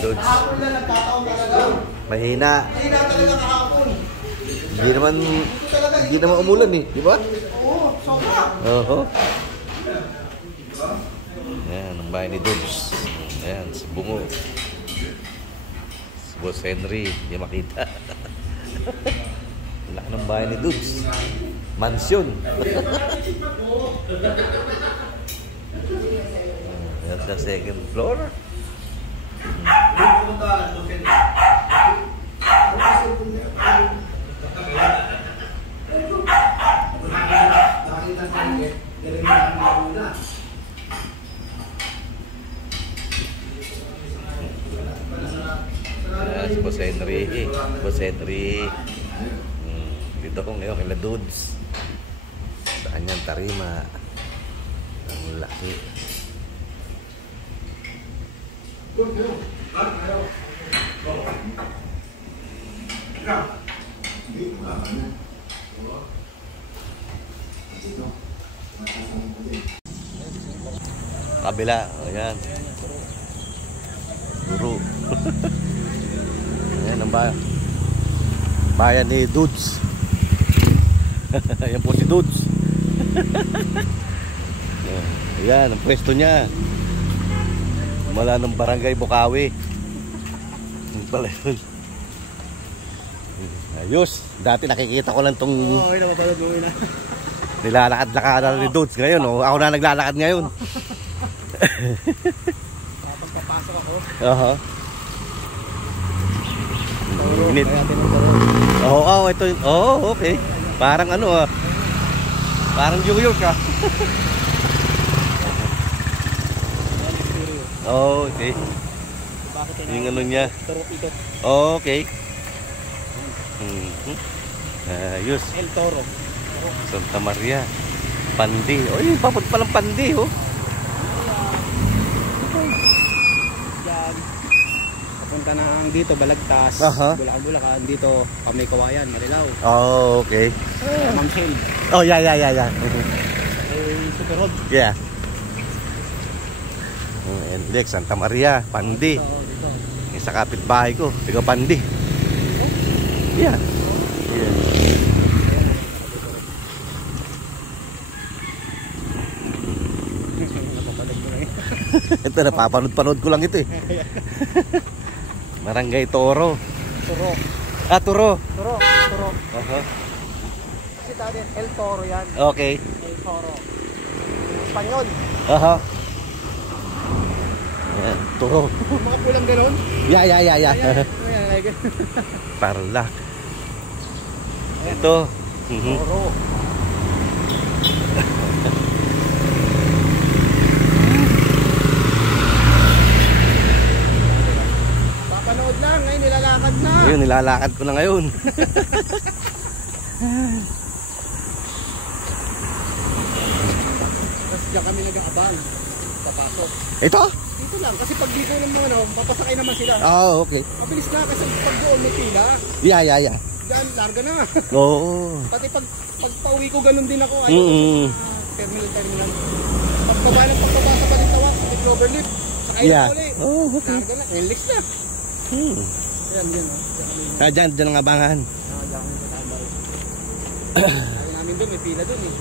Dudes. Kahapon lang nagkataon talaga. Mahina. Mahina talaga kahapon. Hindi naman umulan eh, di ba? Oo, sobra. Oo. Ayan, ang bahay ni Dudes. Ayan, si Bungo. Si Boss Henry, hindi makita. Wala ng bahay ni Dudes. Mansyon. Ayan sa second floor. Si Boss Henry. Boss Henry. Dito ko ngayon kila Dudes. Sa kanyang tarima. Ang laki. Kabila, ayan. Guru. Ayan ang bayan ni Dudes. Ayan po si Dudes. Ayan, ang pwesto niya. Mula ng Barangay Bukawi. Yung pala yun. Ayos. Dati nakikita ko lang tong nilalakad-lakad ni Dudes ngayon. Oh. Ako na naglalakad ngayon. Pagpapasok ako. Aha. Init. Oo, ito. Oo, okay. Parang ano ah. Parang New York ah. Oh, okay. Yung ano niya. Okay. Ayos. El Toro. Santa Maria. Pandi. Oy, papot palang Pandi, oh. Yan. Papunta na dito, Balagtas. Bulacan. Dito, Pamay Kawayan, Marilao. Oh, okay. Ma'am Shell. Oh, yeah. Super Road. Yeah. Lex, Santa Maria, Pandi. Yung sa kapitbahay ko, tiga Pandi. Yeah. Ito, napapanood ko lang ito eh. Barangay Toro. Turo. Ah, Turo. Turo. Kasi dati, El Toro yan. Okay. El Toro. Espanyol. Ayan, Turo. Mga pulang gano'n. Yeah. Ayan, like it. Tarlac. Ito. Toro. Papanood lang, ngayon nilalakad na. Ayun, nilalakad ko na ngayon. Tapos dyan kami nag-aabang. Papasok. Ito? Dito lang, kasi pag dito ng mga papasakay naman sila. Oh, okay. Mabilis na kasi pag doon may pila. Yeah. Diyan, larga na. Oo. Pati pag pauwi ko ganun din ako. Ayun, terminal. Pagkaba sa Balintawak, sa Cloverleaf. Sakay na ulit. Oh, okay. Larga na, enlix na. Ayan. Dyan ang abangan. Diyan kami sa Tabal. Sabi namin doon, may pila doon eh.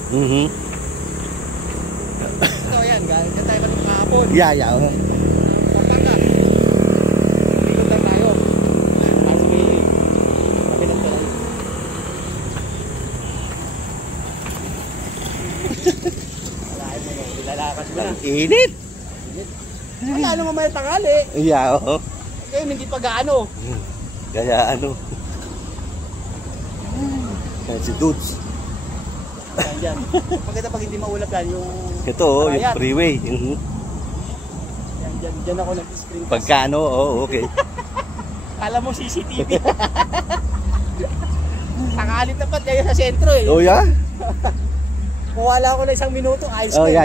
So ayan, galing dyan tayo kanong kahapon. Yeah. Pampanga. Dito lang tayo. Tapos may kabilang tayo. Walain mo, ilalakad mo na. Init. Wala naman may tangali. Yeah, oo. Ngayon hindi pa gaano. Kaya ano. Si Dudes. Yan. Pag hindi maulap yan, yung... Ito, yung freeway. Yan ako nag-screen. Pagkano, okay. Alam mo CCTV. Tangalit na pa kayo sa sentro eh. Oh, yeah? Kuwala ako na 1 minuto, ayos ko. Oh, yeah.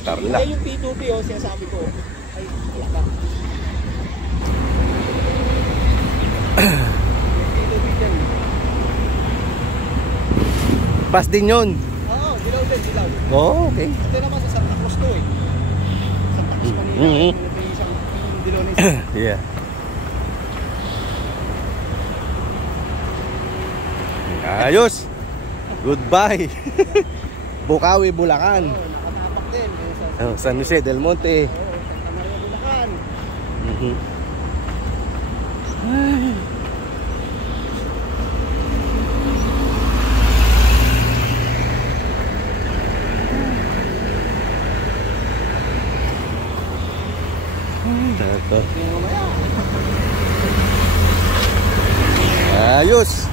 Tarlac. Yung P2P, sinasabi ko. Ay, wala ka. P2P din. Pas din yun. Oo, Dilaw din, dilaw. Oh, okay. Ito naman sa Santa Cruz to eh. Santa Cruz Manila. Mm-hmm. May isang dilaw na isa. Yeah. Ayos. Goodbye. Bukawi, Bulacan. Nakatapak din. Oh, San Jose del Monte. Santa Maria, Bulacan. Mhm. Ay. Ito. Mamaya. Ayos.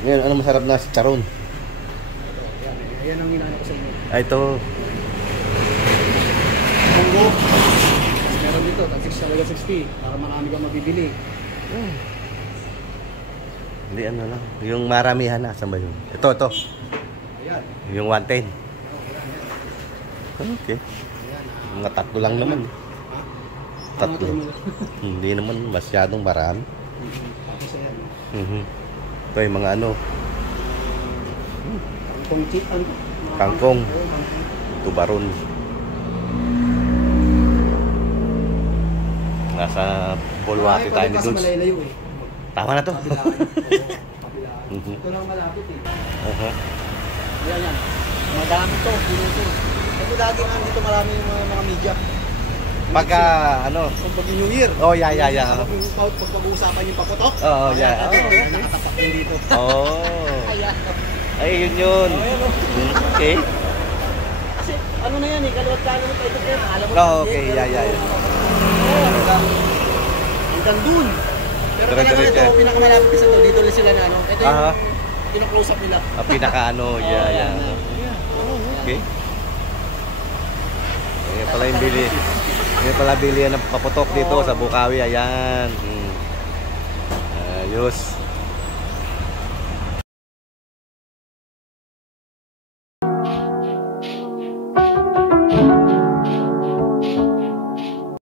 Ngayon, ano masarap na si Charon? Ayan ang inaano ko sa inyo. Ay, ito. Munggo. Meron dito, tag 660 para marami kang mabibili. Hindi, ano lang. Yung maramihan na. Saan ba yun? Ito. Ayan. Yung 110. Okay. Ayan. Mga tatlo lang naman. Ha? Tatlo. Ano ito? Hindi naman masyadong marami. Tapos ayan. Ito yung mga ano. Kangkong chip, ano? Kangkong. Oo, kangkong. Tubaron. Nasa Bulwati tayo ni Kasi Dudes. malayo eh. Tama na to. Kabilaan. Oo, kabilaan. Ito lang malapit eh. Ayan yan. Madami to, puno to. Ito lagi nga dito marami yung mga media. Pagka ano. Kung pag New Year. Oh, yeah. Pag pag-uusapan yung paputok. Oo, yeah. Nakatapak din dito. Oh. Kaya. Ay, yun. Ayan o. Okay. Kasi ano na yan eh, kaliwat-kaliwat mo tayo dito. Alam mo. Oh, okay, yeah. Hanggang dun. Pero talaga Dire-diretso. ito, pinakamalapit isa to. Dito lang sila na ano. Ito yung Aha. kino-close up nila. Pinaka ano, yeah. Okay. Ayan pala yung bili. Ayan pala bili ng paputok dito sa Bukawi. Ayan. Ayos.